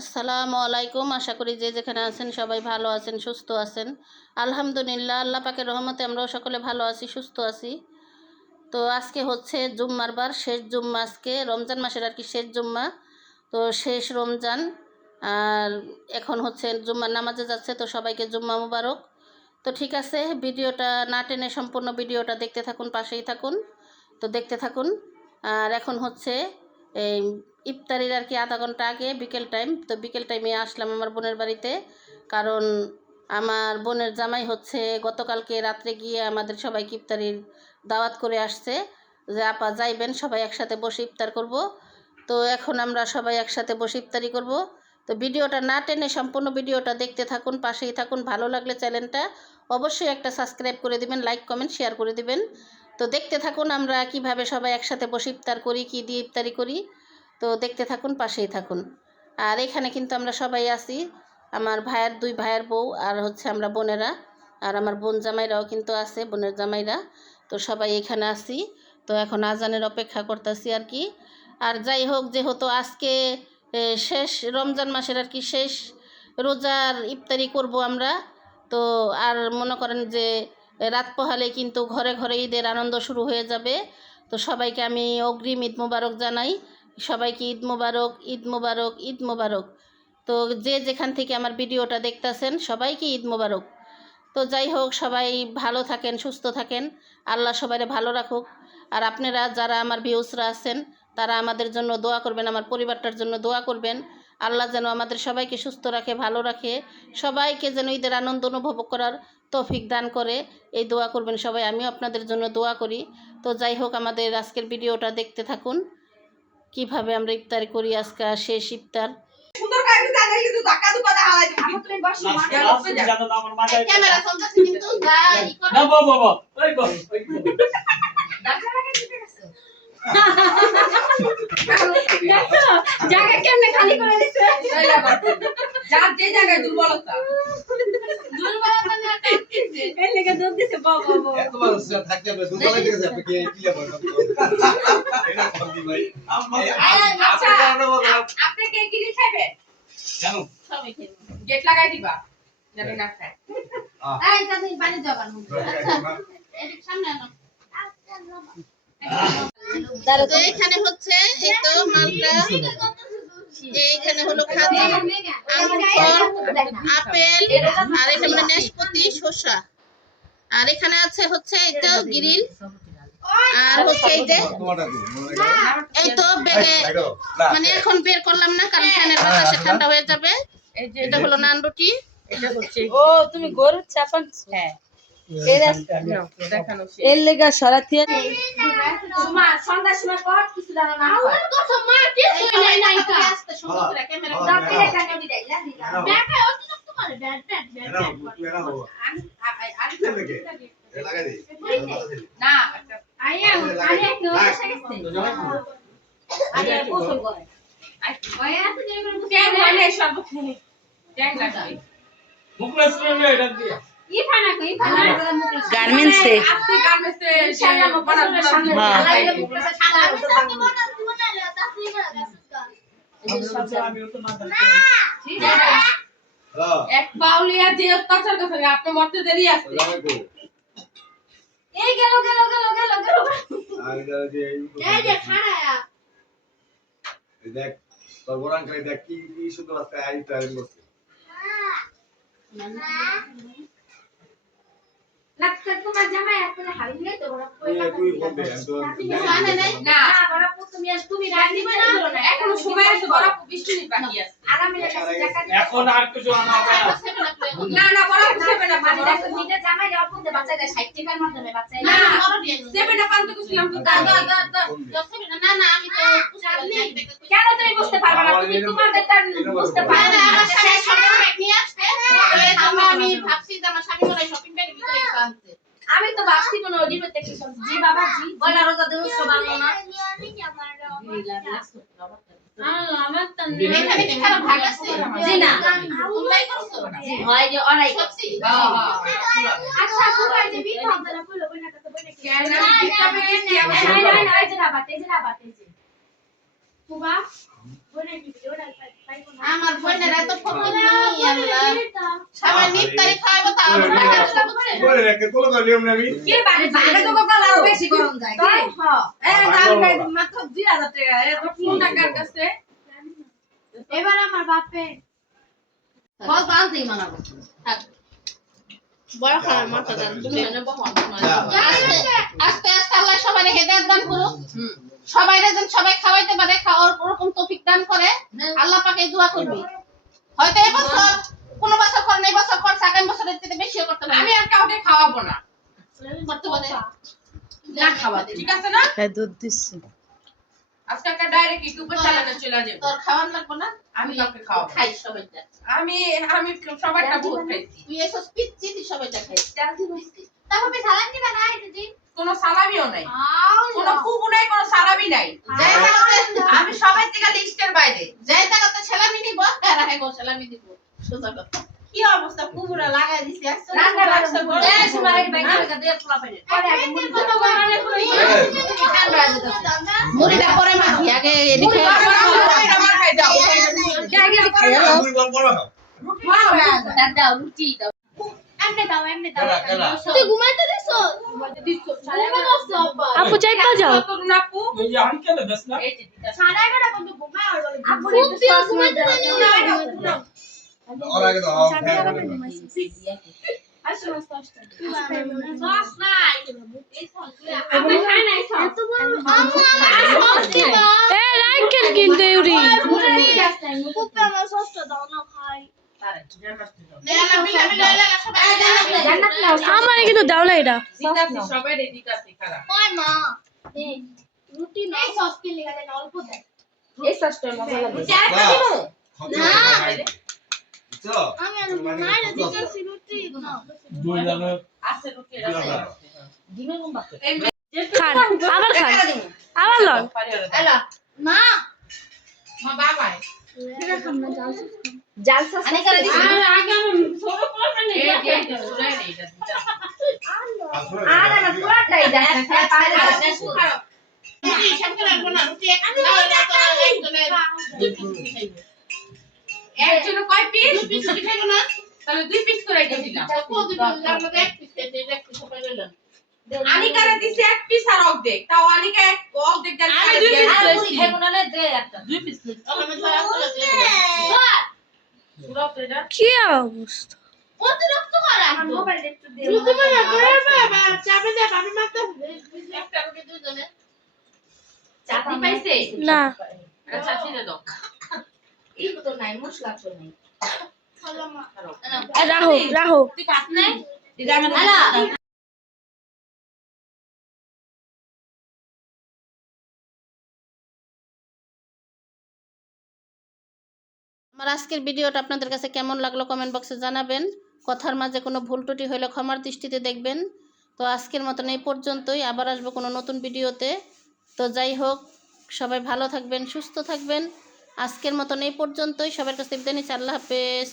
আসসালামু আলাইকুম। আশা করি যে যেখানে আছেন সবাই ভালো আছেন, সুস্থ আছেন। আলহামদুলিল্লাহ, আল্লাহ পাকের রহমতে আমরাও সকলে ভালো আছি, সুস্থ আছি। তো আজকে হচ্ছে জুম্মার বার, শেষ জুম্মা, আজকে রমজান মাসের আর কি শেষ জুম্মা। তো শেষ রমজান, আর এখন হচ্ছে জুম্মার নামাজে যাচ্ছে, তো সবাইকে জুম্মা মুবারক। তো ঠিক আছে, ভিডিওটা না টেনে সম্পূর্ণ ভিডিওটা দেখতে থাকুন, পাশেই থাকুন। তো দেখতে থাকুন। আর এখন হচ্ছে এই ইফতারির আর কি আধা ঘন্টা আগে বিকেল টাইম। তো বিকেল টাইমে আসলাম আমার বোনের বাড়িতে, কারণ আমার বোনের জামাই হচ্ছে গতকালকে রাত্রে গিয়ে আমাদের সবাইকে ইফতারির দাওয়াত করে আসছে, যে আপা যাইবেন, সবাই একসাথে বসে ইফতার করব। তো এখন আমরা সবাই একসাথে বসে ইফতারি করব। তো ভিডিওটা না টেনে সম্পূর্ণ ভিডিওটা দেখতে থাকুন, পাশেই থাকুন। ভালো লাগলে চ্যানেলটা অবশ্যই একটা সাবস্ক্রাইব করে দিবেন, লাইক কমেন্ট শেয়ার করে দিবেন। তো দেখতে থাকুন আমরা কিভাবে সবাই একসাথে বসে ইফতার করি, কী দিয়ে ইফতারি করি। তো দেখতে থাকুন, পাশেই থাকুন। আর এখানে কিন্তু আমরা সবাই আছি, আমার ভাইয়ের দুই ভাইয়ের বউ, আর হচ্ছে আমরা বোনেরা, আর আমার বোন জামাইরাও কিন্তু আছে, বোনের জামাইরা। তো সবাই এখানে আছি। তো এখন আজানের অপেক্ষা করতেছি আর কি। আর যাই হোক, যেহেতু আজকে শেষ রমজান মাসের আর কি শেষ রোজার ইফতারি করব আমরা। তো আর মনে করেন যে রাত পোহালে কিন্তু ঘরে ঘরে ঈদের আনন্দ শুরু হয়ে যাবে। তো সবাইকে আমি অগ্রিম ঈদ মোবারক জানাই। সবাইকে ঈদ মোবারক, ঈদ মোবারক, ঈদ মোবারক। তো যে যেখান থেকে আমার ভিডিওটা দেখতেছেন সবাইকে ঈদ মোবারক। তো যাই হোক, সবাই ভালো থাকেন, সুস্থ থাকেন, আল্লাহ সবাইকে ভালো রাখুক। আর আপনারা যারা আমার ভিউসরা আছেন তারা আমাদের জন্য দোয়া করবেন, আমার পরিবারটার জন্য দোয়া করবেন। আল্লাহ যেন আমাদের সবাইকে সুস্থ রাখে, ভালো রাখে, সবাইকে যেন ঈদের আনন্দ অনুভব করার তৌফিক দান করে, এই দোয়া করবেন সবাই। আমিও আপনাদের জন্য দোয়া করি। তো যাই হোক, আমাদের আজকের ভিডিওটা দেখতে থাকুন, কিভাবে আমরা ইফতারি করি। আজকে শেষ ইফতার। সুন্দর করে একটু জানাই কিন্তু ধাক্কা দুপা হালাই দিবি তুমি বসো জানো না আমার মাথায় ক্যামেরা চলতেছে কিন্তু যাই না বাবা ওই বল ধাক্কা লাগা দিতে গেছে দেখো জায়গা কেমনে খালি করে দিছে যার যে জায়গায় দুর্বলতা না কাটছে এর লেগে দুধ দিছে বাবা তোমার থাকতে হবে দুধ লাগে গেছে আপনি কি কিলে বলেন এটা বলি ভাই আচ্ছা আপনি কে কি খাবে জানো সবাই খেয়ে গেট লাগাই দিবা যাতে না খায় এই তুমি পানি জবান আচ্ছা এদিক সামনে আনো। তো এখানে হচ্ছে এই তো মালটা, এইখানে হলো খাজা, আঙ্গুর ফল, আপেল, আর এখানে নাশপাতি, শসা, আর এখানে আছে হচ্ছে এই তো গ্রিল, আর হচ্ছে এই যে এই তো বেগে, মানে এখন বের করলাম না কারণ ফ্যানের বাতাসে ঠান্ডা হয়ে যাবে। এটা হলো নান রুটি। এটা হচ্ছে ও তুমি গরু চাপান হ্যাঁ দেখানো এর লেগে সরাতি সুমা সন্ধ্যার সময় পর কিছু জানো না আমার কথা মা কিছু নাই নাই কা আস্তে সুন্দর করে ক্যামেরা দাও এটা কেন দিলাই দিলা ব্যাটা অত তোমার ব্যাট ব্যাট ব্যাট লাগা দে না আয়া আরে একটু বসে গেছে আরে গোসল করে ওয়া তো যে করে ট্যাং মানে সর্বক্ষণ ট্যাং লাগবে মুখলেস করে এটা দিয়া ই ফানা কই ফানা গার্মেন্টস এ আজকে গার্মেন্টসে ইনশাআল্লাহ মকসুদের সামনে লাগাইলে মুখলেসে ছাড়া আমি তো না ঠিক আছে এক পাউলিয়া যে অত্যাচার করছে আপনি মরতে দেরি আছে এই গেল এই যে খাড়ায়া দেখ তোর বরান করে দেখ কি কি সুন্দর আজকে আই টাইম করছে লাগতে তোমার জামাই আসলে হারিয়ে নেই তো ওরা তুই ফোন দে আমি তো না ওরা তুমি রাজি না না এখনো সময় আছে বড় 20 মিনিট বাকি আছে আরামে কাছে টাকা এখন আর কিছু আনা হবে না না বড় সেবে না পানি দেখো নিজে জামাই যাওয়ার পথে বাচ্চাদের 60 টাকার মাধ্যমে বাচ্চা না সেবে না পানি তো ছিলাম তো না না আমি তো কেন তুমি বুঝতে পারবে না তুমি তোমাদেরটা বুঝতে পারবে না আমার সাথে শপিং ব্যাগ নিয়ে আসতে, আমি ভাবছি যে আমার স্বামী মনে হয় শপিং ব্যাগের ভিতরে কিছু আনতে। আমি তো ভাবছি কোন ডিবেতে কি সব জি বাবা জি বলা রোজা দেব সব আনো না আমার তো এখানে কি খারাপ ভাগ আছে? জি না তোমরাই করছো? হয় যে অরাই সবজি? আচ্ছা কোথায় যে বিল আপনারা কইলো কইনা কত বলে কি কেন কিতাবে কি না এই যে না বাতে যে কুবা আমার বোনেরা তো ফকির আল্লাহ সবাই ইফতারি খাওয়াবো তা আমার টাকা দিতে বলছে বলে রেখে কোলো করে নিয়ম নেবি কে বাড়ি বাইরে তো কোকা লাও বেশি গরম যায় তাই হ্যাঁ দাম খাই মাত্র 2000 টাকা এত কোন টাকার কাছে এবার আমার বাপে বল বালতেই মানাবো থাক। বড় খারাপ মাথা দাম তুমি এনে বহন আস্তে আস্তে আল্লাহ সবাই হেদায়েত দান করুক সবাই যেন সবাই খাওয়াইতে পারে খাওয়ার ওরকম তৌফিক দান করে আল্লাহ পাকে দোয়া করবি হয়তো এবছর কোন বছর করে না বছর করছে আগামী বছরের থেকে বেশিও করতে পারে আমি আর কাউকে খাওয়াবো না করতে পারে না খাওয়াতে ঠিক আছে না দুধ দিচ্ছি আজকালকার ডাইরেক্ট ইউটিউবে চালানো চলে যাবে তোর খাওয়ান লাগবে না আমি কাউকে খাওয়াবো খাই সবাইটা আমি আমি সবাইটা বহুত খাইছি তুই এসব পিচ্ছি তুই সবাইটা খাই তারপরে সালাম দিবা না এই দিন কোনো সালামিও নাই কোনো কুবু নাই কোনো সালামি নাই যাই থাকতে আমি সবাই থেকে লিস্টের বাইরে যাই থাকতে সালামি নিব আর আগে সালামি দিব সোজা কথা কি অবস্থা পুরা লাগাই দিছি আসছে রান্না বান্না করে এই সময় বাইরে লাগা দিয়ে খোলা পাইলে পরে আগে মুড়ি কত বানালে কই ঠান্ডা হয়ে যাচ্ছে মুড়িটা পরে মাখি আগে এডি খেয়ে আমার খাই দাও আগে খাই মুড়ি বড় খাও দাও রুটি দাও এমনে দাও তুই ঘুমাইতে দিছো আপু চাইতে যাও তরুণ আপু ওই যে আঙ্কেল দস না এই যে দিদা। সাড়ে 11টা পর্যন্ত ঘুমায় আর বলে আপু তুই ঘুমাইতে দিছো ওর আগে তো আসো সস নাই আমি খাই নাই সস এ রাইকেল কিন্তু ইউরি কুপে আমার সসটা দাও না খাই আরে জান্নাত দিও। নেলা মিলা মিলা লাগা সবাই জান্নাত নাও আমার কিন্তু দাও না এটা দিতাছি সবাই রে দিতাছি খারাপ ওই মা এই রুটি না এই সস কে লাগা দেন অল্প দেন এই সসটা মজা লাগে বুঝছো আমি আর মাইরে দিতেছি রুটি না দুই জানো আছে রুটি আছে ডিমের গুম্বা খান আবার খান আবার লন এলা মা মা বাবাই জাল সস আনে করে দিছি আগে আমি ছোট করে নে এই যে এটা সুরাই রে এটা দিতা আর আমার পুরাটাই দেন খাই পারে শেষ করো রুটি সামনে রাখবো না রুটি এক না তো একজনের দুই পিস খাইবো একজন কয় পিস দুই পিস খাইবো না তাহলে 2 পিস করে এটা দিলাম কত দিন আমরা এক পিস খাইতে এক পিস সবাই লইলাম আনিকারে দিছে 1 পিস আর অর্ধেক তাও আনিকা এক অর্ধেক দেন আমি 2 পিস আর মুড়ি খাইবো না দে একটা 2 পিস আমি তো আসলে পুরো তো এটা কি অবস্থা অতিরিক্ত করে আমার মোবাইল একটু দে রুটি বানা করে বাবা চাপে দে আমি মাত্র একটা রুটি দুজনে চাটনি পাইছে না আচ্ছা চাটনি দে দাও এই তো নাই মশলা তো নাই রাহো রাহো তুই কাট নাই দিদা আমি আলা আমার আজকের ভিডিওটা আপনাদের কাছে কেমন লাগলো কমেন্ট বক্সে জানাবেন কথার মাঝে কোনো ভুল ত্রুটি হলে ক্ষমার দৃষ্টিতে দেখবেন তো আজকের মতন এই পর্যন্তই আবার আসবো কোনো নতুন ভিডিওতে তো যাই হোক সবাই ভালো থাকবেন সুস্থ থাকবেন আজকের মতন এই পর্যন্তই সবার কাছে বিদায় নিচ্ছি আল্লাহ হাফেজ